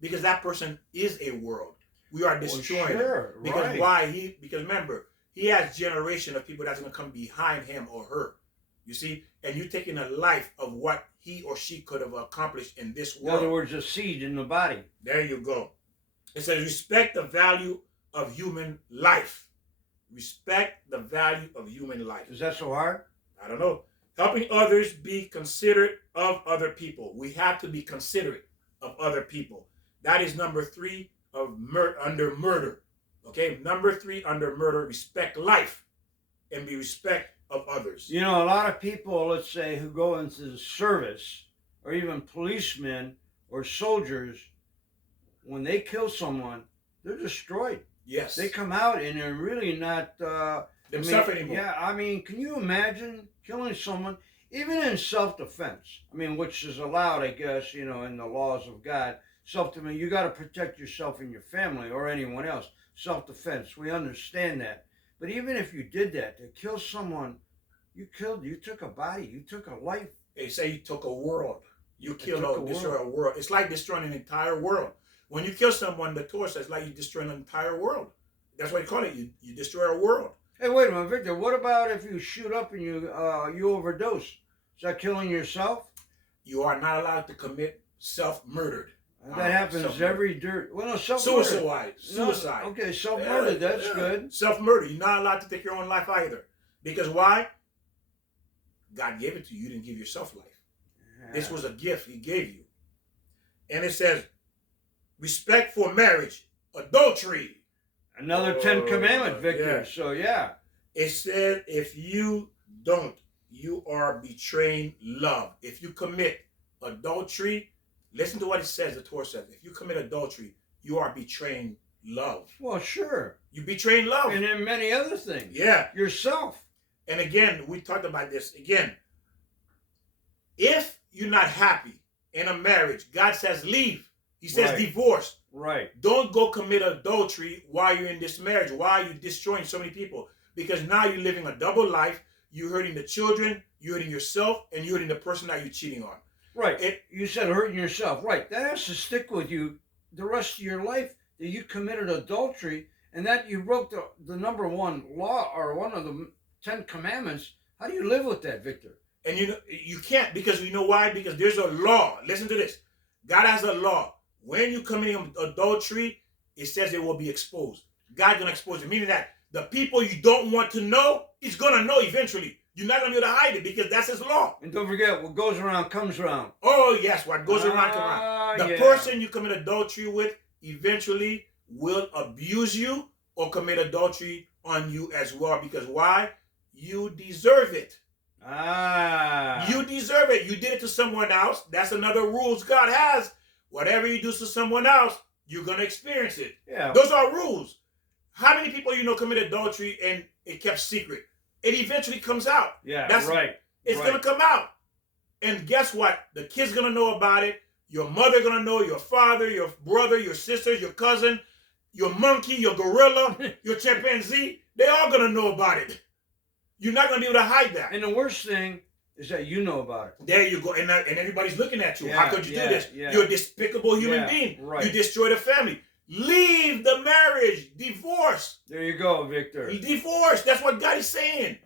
because that person is a world. We are Well, destroying them. sure, Because right. why? Because remember, he has generation of people that's going to come behind him or her. You see? And you're taking a life of what he or she could have accomplished in this In other world. words, a seed in the body. There you go. It says, respect the value of human life. Respect the value of human life. Is that so hard? I don't know. Helping others, be considerate of other people. We have to be considerate of other people. That is number 3 of under murder. Okay, number 3 under murder, respect life and be respect of others. You know, a lot of people, let's say, who go into the service, or even policemen or soldiers, when they kill someone, they're destroyed. Yes. They come out and they're really not themselves anymore. Yeah, I mean, can you imagine killing someone, even in self-defense? I mean, which is allowed, I guess, you know, in the laws of God. Self-defense, you got to protect yourself and your family or anyone else. Self-defense, we understand that. But even if you did that, to kill someone, you took a body, you took a life. They say you took a world. You killed or destroy a world. It's like destroying an entire world. When you kill someone, the Torah says, like you destroying an entire world. That's what you call it. You destroy a world. Hey, wait a minute, Victor. What about if you shoot up and you overdose? Is that killing yourself? You are not allowed to commit self-murdered. That happens every dirt. Well, no, self-murder. Suicide. No, okay, self-murder. That's good. Self-murder. You're not allowed to take your own life either. Because why? God gave it to you. You didn't give yourself life. Yeah. This was a gift He gave you. And it says, respect for marriage, adultery. Another 10 commandment, Victor. Yeah. So, yeah. It said, if you don't, you are betraying love. If you commit adultery, listen to what it says, the Torah says. If you commit adultery, you are betraying love. Well, sure. You're betraying love. And in many other things. Yeah. Yourself. And again, we talked about this. Again, if you're not happy in a marriage, God says leave. He says divorce. Right. Don't go commit adultery while you're in this marriage. Why are you destroying so many people? Because now you're living a double life. You're hurting the children, you're hurting yourself, and you're hurting the person that you're cheating on. Right. You said hurting yourself. Right. That has to stick with you the rest of your life, that you committed adultery and that you broke the number 1 law, or one of the 10 commandments. How do you live with that, Victor? And you can't, because you know why? Because there's a law. Listen to this. God has a law. When you commit adultery, it says it will be exposed. God's going to expose it. Meaning that the people you don't want to know, He's going to know eventually. You're not going to be able to hide it because that's His law. And don't forget, what goes around comes around. Oh, yes. What goes around comes around. The person you commit adultery with eventually will abuse you or commit adultery on you as well. Because why? You deserve it. You deserve it. You did it to someone else. That's another rules God has. Whatever you do to someone else, you're going to experience it. Yeah. Those are rules. How many people you know commit adultery and it kept secret? It eventually comes out. Yeah, that's right. It's going to come out. And guess what? The kid's going to know about it. Your mother going to know, your father, your brother, your sister, your cousin, your monkey, your gorilla, your chimpanzee. They all going to know about it. You're not going to be able to hide that. And the worst thing is that you know about it. There you go. And everybody's looking at you. How could you do this? Yeah. You're a despicable human being. Right. You destroyed a family. Leave the marriage. Divorce. There you go, Victor. Divorce. That's what God is saying.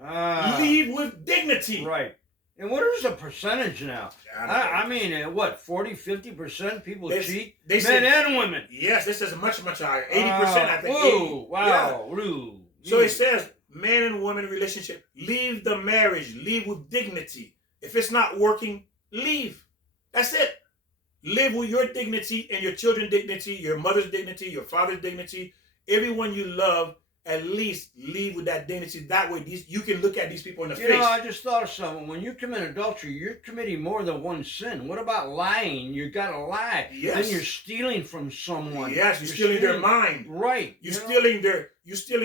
Leave with dignity. Right. And what is the percentage now? I mean, what, 40, 50% people cheat? Men and women. Yes, this is much, much higher. 80%, I think. Whoa, wow. Yeah. So it says, man and woman relationship, leave the marriage. Leave with dignity. If it's not working, leave. That's it. Live with your dignity and your children's dignity, your mother's dignity, your father's dignity. Everyone you love, at least leave with that dignity. That way, you can look at these people in the face. You know, I just thought of something. When you commit adultery, you're committing more than one sin. What about lying? You got to lie. Yes. Then you're stealing from someone. Yes, you're stealing their mind. Right. You're stealing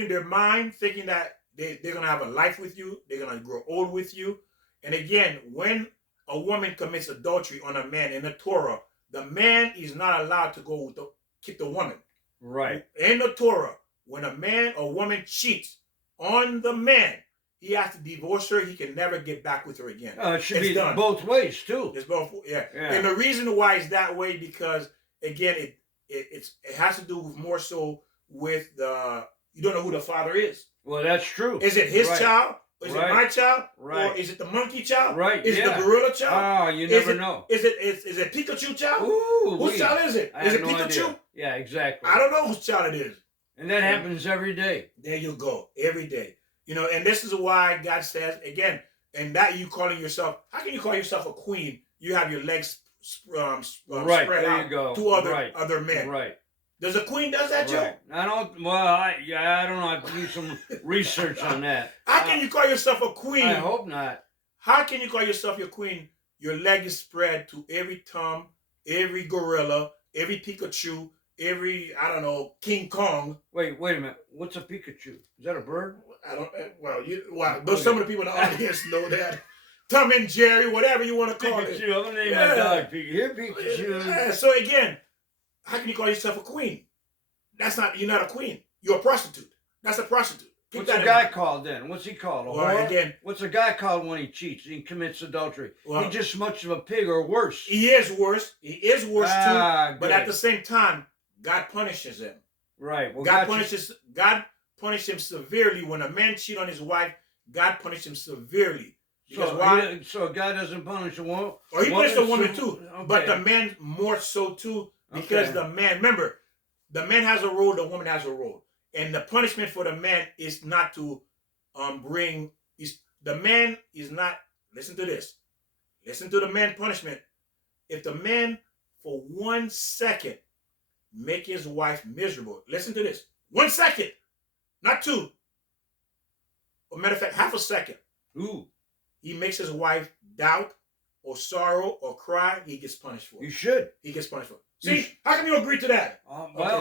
their mind, thinking that they're going to have a life with you. They're going to grow old with you. And again, when a woman commits adultery on a man in the Torah, the man is not allowed to kick the woman. Right. In the Torah, when a man or woman cheats on the man, he has to divorce her. He can never get back with her again. It should be done both ways too. It's both, yeah. And the reason why it's that way, because again, it has to do with more so with the you don't know who the father is. Well, that's true. Is it his Right. child? Is it my child? Right. Or is it the monkey child? Right. Is it the gorilla child? Oh, you never know. Is it Pikachu child? Ooh, Whose child is it? Is it no Pikachu? idea. Yeah, exactly. I don't know whose child it is. And that happens every day. There you go. Every day. And this is why God says, again, and that you calling yourself, how can you call yourself a queen? You have your legs Right, spread there out you go. to other men. Right. Does a queen does that, Joe? Right. I don't know. I have to do some research on that. How can you call yourself a queen? I hope not. How can you call yourself your queen? Your leg is spread to every Tom, every gorilla, every Pikachu, every, I don't know, King Kong. Wait a minute. What's a Pikachu? Is that a bird? I don't, some of the people in the audience know that. Tom and Jerry, whatever you want to call Pikachu. it. I'm going to name my dog Pikachu. Here, Pikachu. Yeah. So again, how can you call yourself a queen? You're not a queen. You're a prostitute. That's a prostitute. What's a guy called then? What's he called? Again, what's a guy called when he cheats? He commits adultery. Well, He's just as much of a pig or worse. He is worse. He is worse too. Good. But at the same time, God punishes him. Right. Well, God punished him severely. When a man cheats on his wife, God punished him severely. Because why? So God doesn't punish a woman? Or he punished the woman too. Okay. But the man more so too. Because the man, remember, the man has a role, the woman has a role. And the punishment for the man is not to the man is not, listen to this. Listen to the man punishment. If the man for 1 second make his wife miserable, listen to this. 1 second, not 2. Or matter of fact, half a second. Ooh. He makes his wife doubt or sorrow or cry, he gets punished for it. You should. He gets punished for it. See, how come you agree to that?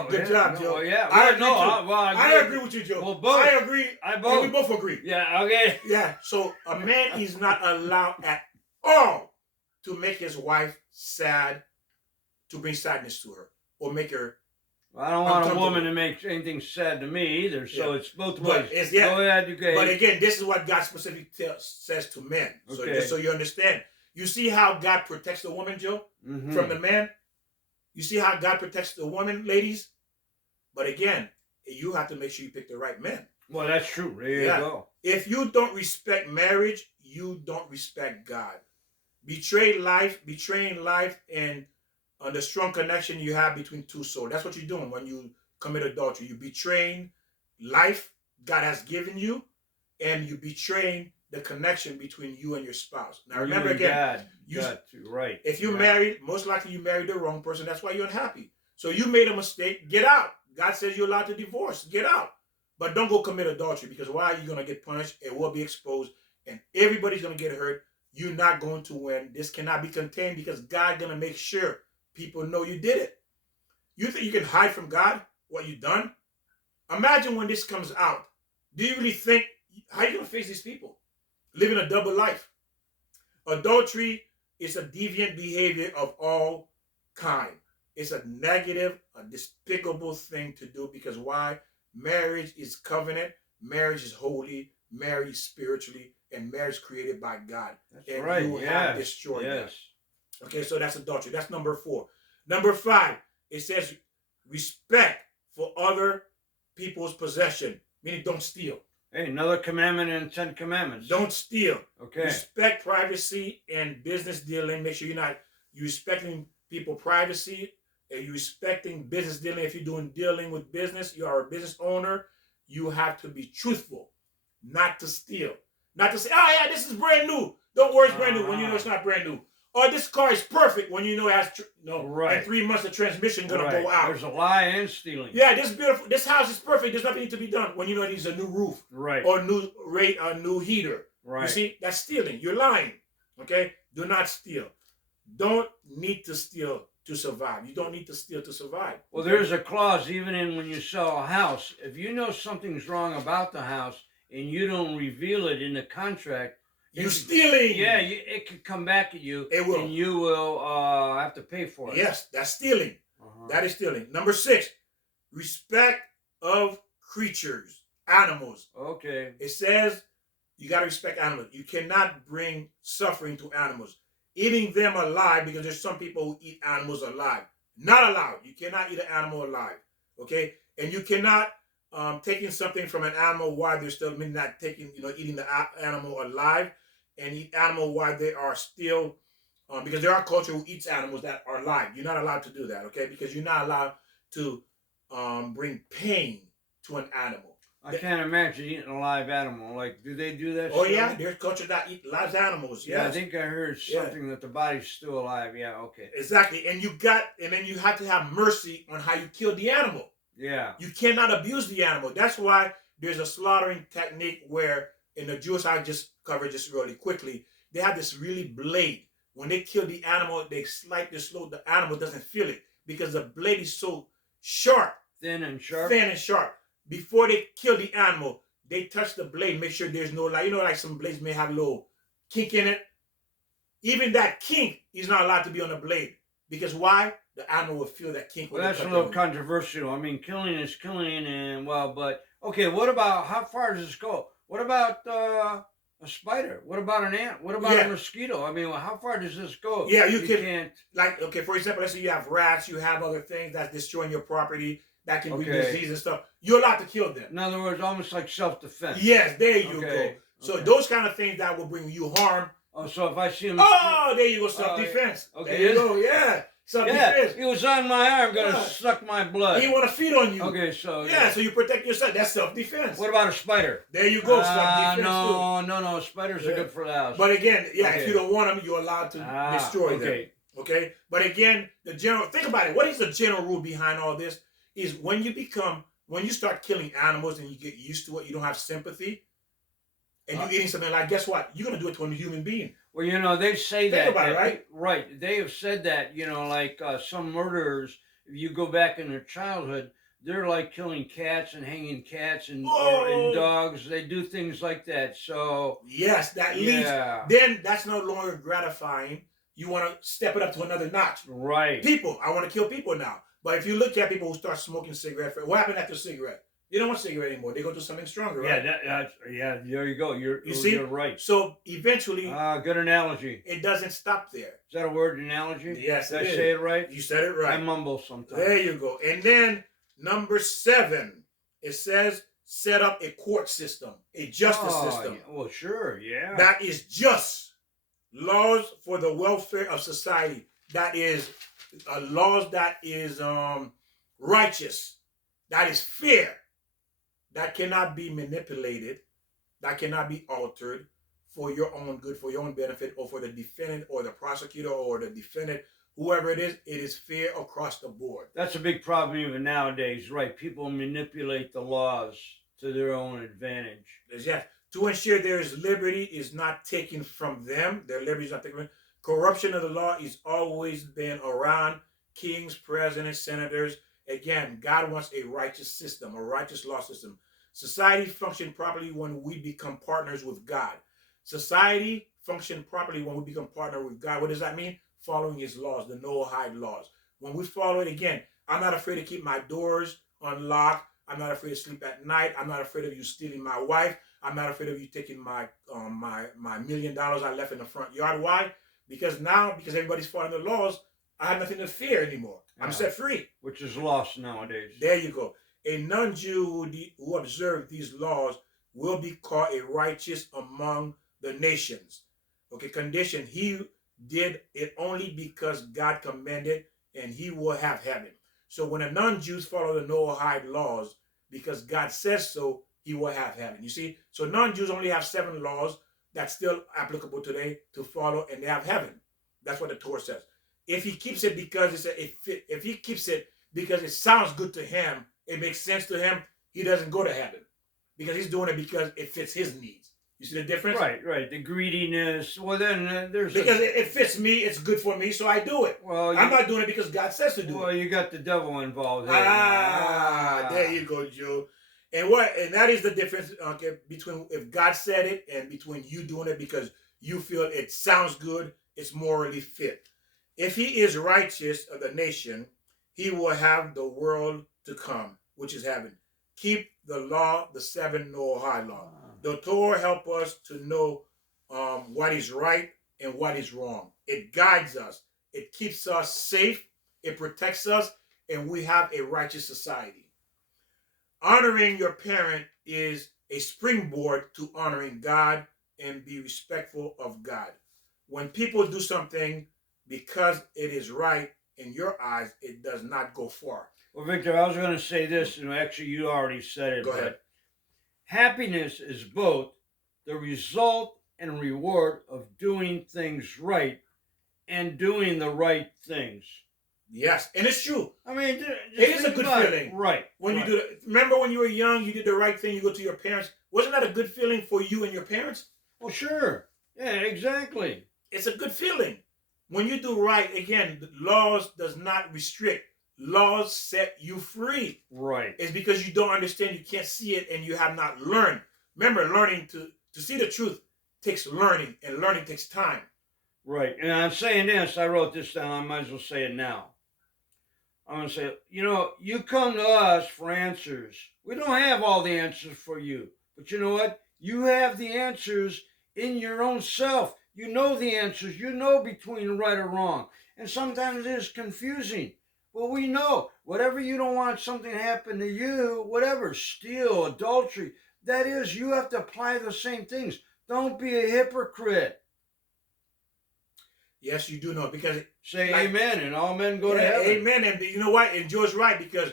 Good job, Joe. Yeah. I agree with you, Joe. Well, both. I agree. We both agree. Yeah, okay. Yeah, so a man is not allowed at all to make his wife sad, to bring sadness to her, or make her. I don't want a woman to make anything sad to me either, so it's both ways. Go ahead, okay. But again, this is what God specifically says to men. So just so you understand. You see how God protects the woman, Joe, from the man? You see how God protects the woman, ladies? But again, you have to make sure you pick the right men. Well, that's true. There you go. If you don't respect marriage, you don't respect God. Betraying life and the strong connection you have between two souls. That's what you're doing when you commit adultery. You're betraying life God has given you, and you're betraying the connection between you and your spouse. Now remember again, if you married, most likely you married the wrong person. That's why you're unhappy. So you made a mistake. Get out. God says you're allowed to divorce. Get out. But don't go commit adultery, because why? You're going to get punished. It will be exposed, and everybody's going to get hurt. You're not going to win. This cannot be contained, because God's going to make sure people know you did it. You think you can hide from God what you've done? Imagine when this comes out. Do you really think, how are you going to face these people? Living a double life. Adultery is a deviant behavior of all kind. It's a negative, a despicable thing to do, because why? Marriage is covenant. Marriage is holy. Marriage is spiritually, and marriage created by God. That's and right. you have destroyed that. Okay, so that's adultery. That's number 4. Number 5, it says respect for other people's possession, meaning don't steal. Hey, another commandment in the 10 Commandments. Don't steal. Okay. Respect privacy and business dealing. Make sure you're respecting people's privacy, and you're respecting business dealing. If you're doing dealing with business, you are a business owner, you have to be truthful, not to steal. Not to say, oh yeah, this is brand new. Don't worry, it's brand new when you know it's not brand new. Or this car is perfect when you know it has, in 3 months the transmission gonna go out. There's a lie and stealing. Yeah, this house is perfect. There's nothing need to be done when you know it needs a new roof, or a new heater. Right. You see, that's stealing. You're lying. Okay, do not steal. Don't need to steal to survive. You don't need to steal to survive. Well, there's a clause even in when you sell a house. If you know something's wrong about the house and you don't reveal it in the contract, you're stealing. Yeah, it could come back at you. It will. And you will have to pay for it. Yes, that's stealing. That is stealing. Number 6, respect of creatures, animals. Okay. It says you got to respect animals. You cannot bring suffering to animals. Eating them alive, because there's some people who eat animals alive. Not allowed. You cannot eat an animal alive. Okay, and you cannot taking something from an animal while they're still, I mean, not taking, eating the animal alive, and eat animal while they are still, because there are culture who eats animals that are alive. You're not allowed to do that. Okay, because you're not allowed to bring pain to an animal. I can't imagine eating a live animal. Like, do they do that? Oh still? yeah, there's culture that eat live animals. Yeah, I Yes. think I heard Yeah. something that the body's still alive. Yeah, okay. Exactly. And then you have to have mercy on how you kill the animal. Yeah. You cannot abuse the animal. That's why there's a slaughtering technique where in the Jewish, I just covered this really quickly, they have this really blade. When they kill the animal, they slightly slow, the animal doesn't feel it because the blade is so sharp. Thin and sharp. Thin and sharp. Before they kill the animal, they touch the blade, make sure there's no, like, like some blades may have a little kink in it. Even that kink is not allowed to be on the blade. Because why? The animal will feel that kink. Well, that's a little controversial. I mean, killing is killing, and but okay. What about, how far does this go? What about a spider? What about an ant? What about a mosquito? I mean, how far does this go? Yeah, you can't. Like, okay, for example, let's say you have rats, you have other things that's destroying your property, that can bring disease and stuff. You're allowed to kill them. In other words, almost like self-defense. Yes, there you go. So those kind of things that will bring you harm. Oh, so if I see him. Oh, there you go, self-defense. Okay, there you go, yeah. Self-defense. Yeah, he was on my arm, gonna suck my blood. He want to feed on you. Okay, so yeah, so you protect yourself. That's self-defense. What about a spider? There you go, self-defense. No, spiders are good for the house. But again, if you don't want them, you're allowed to destroy them. Okay, but again, think about it. What is the general rule behind all this? Is when you start killing animals and you get used to it, you don't have sympathy, and you're eating something like, guess what? You're gonna do it to a human being. Well, they say Think about it, right? Right. They have said that, like some murderers, if you go back in their childhood, they're like killing cats and hanging cats and dogs. They do things like that. So yes, that leads. Then that's no longer gratifying. You want to step it up to another notch. Right. People, I want to kill people now. But if you look at people who start smoking cigarettes, what happened after cigarette? They don't want cigarette anymore. They go to something stronger, right? Yeah, there you go. You're right. So eventually, good analogy. It doesn't stop there. Is that a word, analogy? Yes, Did I say it right? You said it right. I mumble sometimes. There you go. And then number 7, it says set up a court system, a justice system. Well, sure, yeah. That is just laws for the welfare of society. That is laws that is righteous, that is fair, that cannot be manipulated, that cannot be altered for your own good, for your own benefit, or for the defendant or the prosecutor or the defendant, whoever it is fair across the board. That's a big problem even nowadays, right? People manipulate the laws to their own advantage. Yes. To ensure there is liberty is not taken from them, their liberty is not taken from them. Corruption of the law has always been around. Kings, presidents, senators. Again, God wants a righteous system, a righteous law system. Society functions properly when we become partners with God. Society functions properly when we become partner with God. What does that mean? Following his laws, the Noahide laws. When we follow it, again, I'm not afraid to keep my doors unlocked. I'm not afraid to sleep at night. I'm not afraid of you stealing my wife. I'm not afraid of you taking my $1 million I left in the front yard. Why? Because everybody's following the laws, I have nothing to fear anymore. I'm set free. Which is lost nowadays. There you go. A non-Jew who observes these laws will be called a righteous among the nations. Okay, condition. He did it only because God commanded, and he will have heaven. So when a non-Jews follow the Noahide laws, because God says so, he will have heaven. You see? So non-Jews only have 7 laws that's still applicable today to follow, and they have heaven. That's what the Torah says. If he keeps it because if he keeps it because it sounds good to him, it makes sense to him, he doesn't go to heaven. Because he's doing it because it fits his needs. You see the difference? Right. The greediness. Well, then there's because it fits me, it's good for me, so I do it. Well, I'm not doing it because God says to do it. Well, you got the devil involved here. There you go, Joe. And that is the difference between if God said it and between you doing it because you feel it sounds good, it's morally fit. If he is righteous of the nation, he will have the world to come, which is heaven. Keep the law, the 7 Noahide law. The Torah help us to know what is right and what is wrong. It guides us. It keeps us safe. it protects us, and we have a righteous society. Honoring your parent is a springboard to honoring God and be respectful of God. When people do something because it is right in your eyes, it does not go far. Well, Victor, I was going to say this, and actually you already said it. Go ahead. But happiness is both the result and reward of doing things right and doing the right things. Yes, and it's true. I mean, it is a good feeling. Right. When right. you do it. Remember when you were young, you did the right thing, you go to your parents. Wasn't that a good feeling for you and your parents? Well, sure. Yeah, exactly. It's a good feeling. When you do right, again, the laws does not restrict. Laws set you free. Right. It's because you don't understand, you can't see it, and you have not learned. Remember, learning to see the truth takes learning, and learning takes time. Right. And I'm saying this, I wrote this down, I might as well say it now. I'm going to say, you come to us for answers. We don't have all the answers for you. But you know what? You have the answers in your own self. You know the answers. You know between right or wrong. And sometimes it is confusing. But we know whatever you don't want something to happen to you, whatever, steal, adultery, that is, you have to apply the same things. Don't be a hypocrite. Yes, you do know, because say amen, and all men go to heaven. Amen, and you know what? And Joe's right, because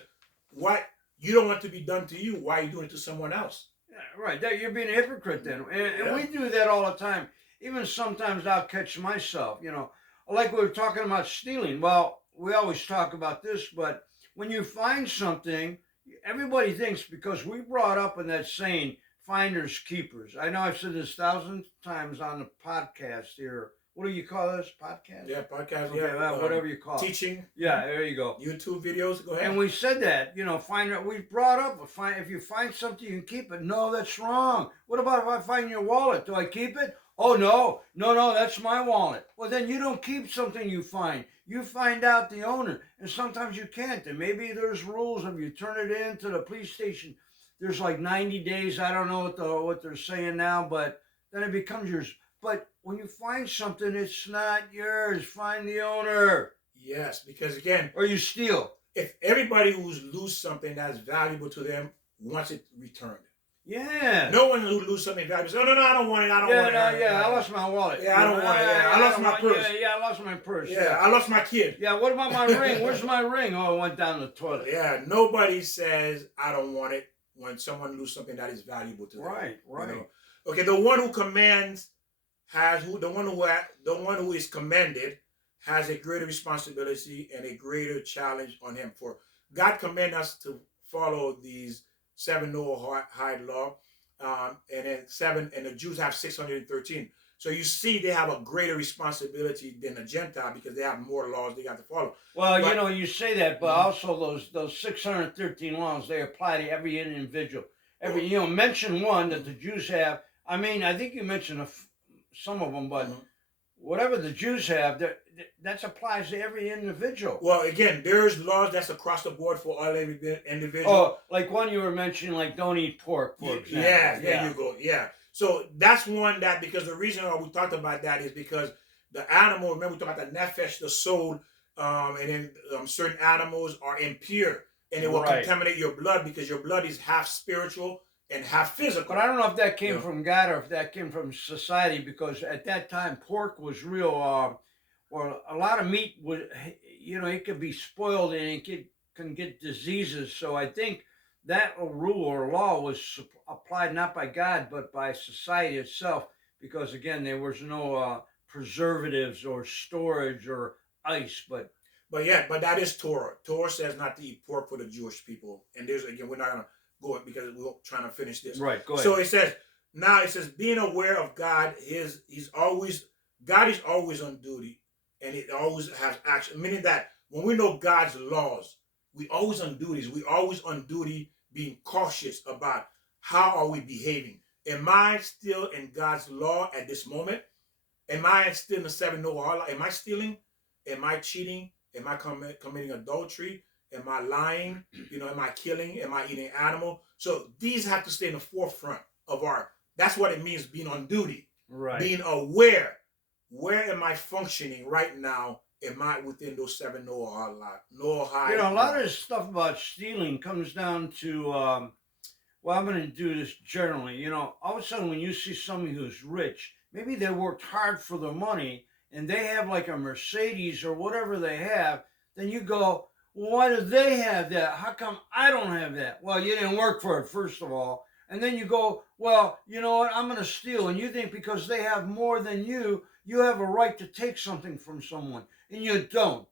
what you don't want to be done to you, why are you doing it to someone else? Yeah, right. That you're being a hypocrite then, and we do that all the time. Even sometimes I'll catch myself. Like we were talking about stealing. Well, we always talk about this, but when you find something, everybody thinks, because we brought up in that saying, finders keepers. I know I've said this thousands of times on the podcast here. What do you call this? Podcast? Yeah, podcast. Okay, yeah, whatever you call it. Teaching. Yeah, there you go. YouTube videos. Go ahead. And we said that, we brought up, if you find something, you can keep it. No, that's wrong. What about if I find your wallet? Do I keep it? Oh, no, that's my wallet. Well, then you don't keep something you find. You find out the owner. And sometimes you can't. And maybe there's rules. If you turn it in to the police station, there's like 90 days. I don't know what they're saying now, but then it becomes yours. But when you find something, it's not yours. Find the owner. Yes, because again, or you steal. If everybody who's lose something that's valuable to them wants it returned. Yeah. No one who lose something valuable says, "Oh no, I don't want it. I don't want it." I lost my wallet. Yeah, I don't want it. Yeah, I lost my purse. Yeah, I lost my purse. Yeah, I lost my kid. Yeah, what about my ring? Where's my ring? Oh, it went down the toilet. Yeah, nobody says I don't want it when someone lose something that is valuable to them. Right. Okay, the one who commands the one who is commanded has a greater responsibility and a greater challenge on him. For God command us to follow these 7 Noahide law, and the Jews have 613. So you see, they have a greater responsibility than a Gentile because they have more laws they got to follow. Well, you say that, but also those 613 laws, they apply to every individual. Mention one that the Jews have. I mean, I think you mentioned some of them, but whatever the Jews have, that applies to every individual. Well, again, there's laws that's across the board for all every individual. Oh, like one you were mentioning, like don't eat pork, for example. Yeah, there you go. Yeah. So that's one that, because the reason why we talked about that is because the animal, remember we talked about the nefesh, the soul, and then certain animals are impure, and it will contaminate your blood because your blood is half spiritual and half physical. But I don't know if that came from God or if that came from society, because at that time pork was real, or a lot of meat would, it could be spoiled and it can get diseases. So I think that rule or law was applied not by God but by society itself, because again there was no preservatives or storage or ice. But that is Torah. Torah says not to eat pork for the Jewish people, and we're not gonna go it because we're trying to finish this. Right, go ahead. So it says being aware of God God is always on duty, and it always has action. Meaning that when we know God's laws, we always on duties. We always on duty, being cautious about how are we behaving. Am I still in God's law at this moment? Am I still in the 7 Noah law? Am I stealing? Am I cheating? Am I committing adultery? Am I lying? Am I killing? Am I eating animal? So these have to stay in the forefront of that's what it means being on duty. Right. Being aware. Where am I functioning right now am I within those 7 Noahide You know, a lot of this laws? stuff about stealing comes down to, well, I'm going to do this generally. You know, all of a sudden when you see somebody who's rich, maybe they worked hard for the money and they have like a Mercedes or whatever they have, then you go, well, why do they have that? How come I don't have that? Well, you didn't work for it, first of all. And then you go, well, you know what? I'm going to steal. And you think because they have more than you have a right to take something from someone. And you don't.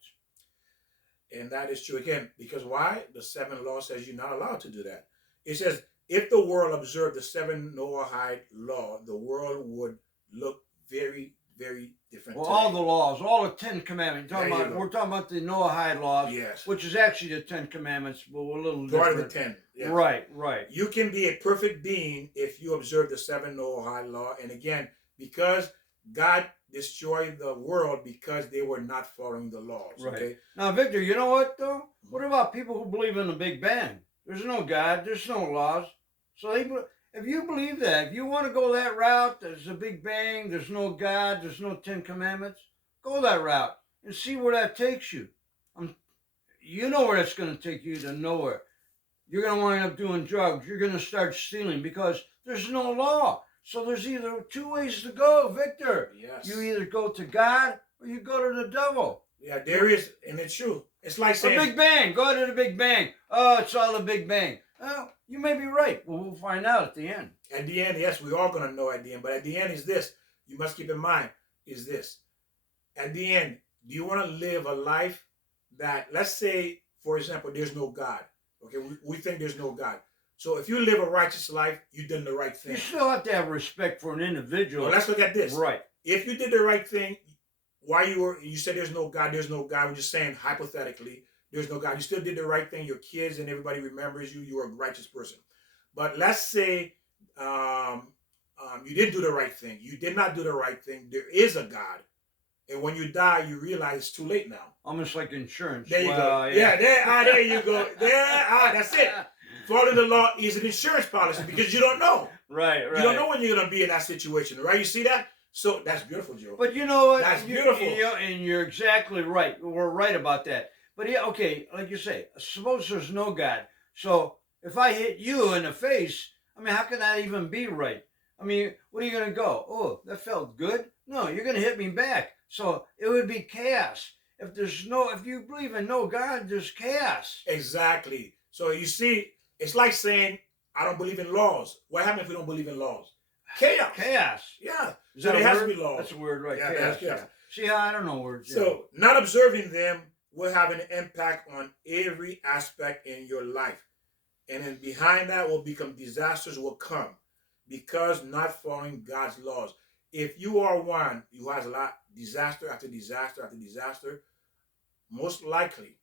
And that is true again, because why? The 7 law says you're not allowed to do that. It says if the world observed the 7 Noahide law, the world would look very, very different Well, today. all the laws, all the Ten Commandments. There you go. We're talking about the Noahide laws, Yes. which is actually the Ten Commandments, but we're a little Part of different. the 10. Yes. Right, right. You can be a perfect being if you observe the 7 Noahide law. And again, because God destroyed the world because they were not following the laws. Right. Okay. Now, Victor, you know what though? What about people who believe in the Big Bang? There's no God. There's no laws. So if you believe that, if you want to go that route, there's a Big Bang. There's no God. There's no Ten Commandments. Go that route and see where that takes you. You know where it's going to take you to nowhere. You're going to wind up doing drugs. You're going to start stealing because there's no law. So there's either two ways to go, Victor. Yes. You either go to God or you go to the devil. Yeah, there is, and it's true. It's like The saying Big Bang. Go to the Big Bang. Oh, it's all the Big Bang. Well, you may be right. Well, we'll find out at the end. at the end, yes, we're all going to know at the end. But at the end is this. You must keep in mind is this. At the end, do you want to live a life that, let's say, for example, there's no God. Okay, we think there's no God. So if you live a righteous life, you've done the right thing. You still have to have respect for an individual. Well, let's look at this. Right. If you did the right thing, why you said there's no God, we're just saying hypothetically, there's no God. You still did the right thing. Your kids and everybody remembers you. You're a righteous person. But let's say you didn't do the right thing. You did not do the right thing. There is a God. And when you die, you realize it's too late now. Almost like insurance. There you go. Yeah, there you go. That's it. Following the law is an insurance policy because you don't know. Right. You don't know when you're going to be in that situation, right? You see that? So that's beautiful, Joe. But you know what? That's beautiful. And you're exactly right. We're right about that. But yeah, okay, like you say, suppose there's no God. So if I hit you in the face, I mean, how can that even be right? I mean, what are you going to go? Oh, that felt good? No, you're going to hit me back. So it would be chaos. If you believe in no God, there's chaos. Exactly. So you see, it's like saying, I don't believe in laws. What happens if we don't believe in laws? Chaos. Chaos. Yeah. Is So that there a has word? to be laws. That's a word, right? Yeah, Chaos. chaos. Yeah. See how I don't know words. So not observing them will have an impact on every aspect in your life. And then behind that will become disasters will come because not following God's laws. If you are one who has a lot disaster after disaster after disaster, most likely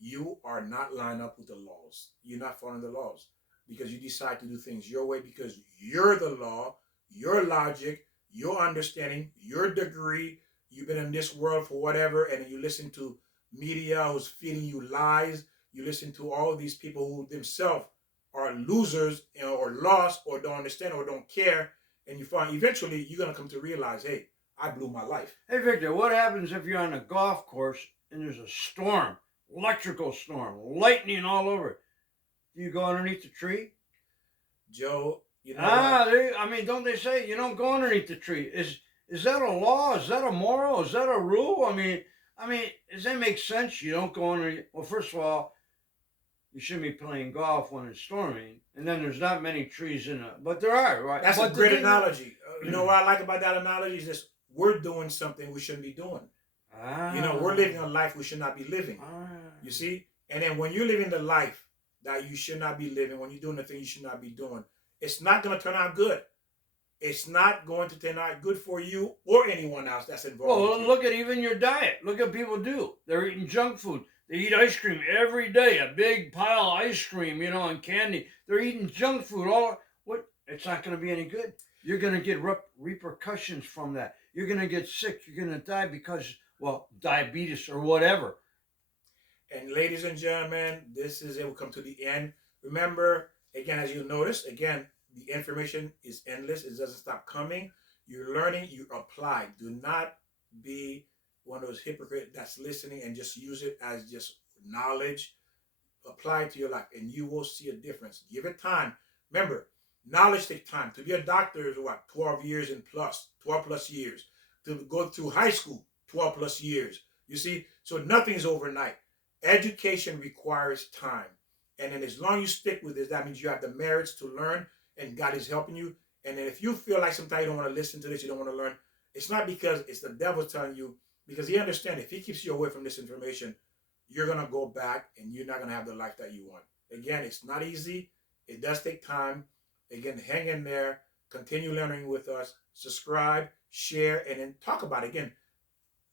you are not lined up with the laws. You're not following the laws because you decide to do things your way because you're the law, your logic, your understanding, your degree. You've been in this world for whatever, and you listen to media who's feeding you lies. You listen to all these people who themselves are losers, or lost, or don't understand, or don't care. And you find eventually you're gonna come to realize, hey, I blew my life. Hey Victor, what happens if you're on a golf course and there's a storm, electrical storm, lightning all over? Do you go underneath the tree? Joe, you know I mean, don't they say you don't go underneath the tree? Is that a law? Is that a moral? Is that a rule? I mean, does that make sense? You don't go underneath. Well, first of all, you shouldn't be playing golf when it's storming, and then there's not many trees in it, but there are, right? That's but a great analogy. You know what I like about that analogy is this: we're doing something we shouldn't be doing. We're living a life we should not be living. You see? And then when you're living the life that you should not be living, when you're doing the thing you should not be doing, it's not going to turn out good. It's not going to turn out good for you or anyone else that's involved. Well, look at even your diet. Look at people do. They're eating junk food. They eat ice cream every day, a big pile of ice cream, and candy. They're eating junk food. It's not going to be any good. You're going to get repercussions from that. You're going to get sick. You're going to die because, diabetes or whatever. And ladies and gentlemen, this is it. We'll come to the end. Remember, again, as you'll notice, the information is endless. It doesn't stop coming. You're learning, you apply. Do not be one of those hypocrites that's listening and just use it as just knowledge. Apply it to your life, and you will see a difference. Give it time. Remember, knowledge takes time. To be a doctor is what, 12 years and plus, 12 plus years. To go through high school, 12 plus years. You see, so nothing is overnight. Education requires time, and then as long as you stick with this, that means you have the merits to learn, and God is helping you. And then if you feel like sometimes you don't want to listen to this, you don't want to learn, it's not because it's the devil telling you, because he understands if he keeps you away from this information, you're going to go back and you're not going to have the life that you want. Again, it's not easy. It does take time. Again, hang in there. Continue learning with us. Subscribe, share, and then talk about it.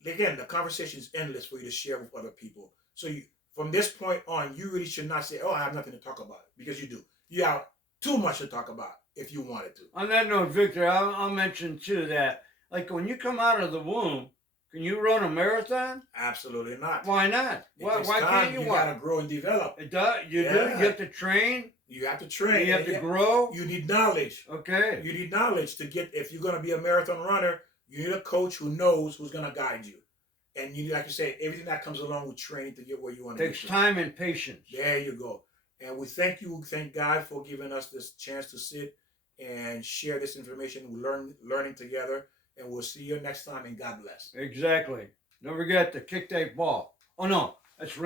Again, the conversation is endless for you to share with other people. So from this point on, you really should not say, oh, I have nothing to talk about, because you do. You have too much to talk about if you wanted to. On that note, Victor, I'll mention too that, like, when you come out of the womb, can you run a marathon? Absolutely not. Why not? Why can't you? You got to grow and develop. It does. You do. You have to train. You have to train. You have to grow. You need knowledge. Okay. You need knowledge to get, if you're going to be a marathon runner, you need a coach who knows, who's going to guide you. And you need, like you say, everything that comes along with training to get where you want to Takes time and patience. There you go. And we thank God for giving us this chance to sit and share this information. We're learning together. And we'll see you next time, and God bless. Exactly. Don't forget to kick that ball. Oh, no. That's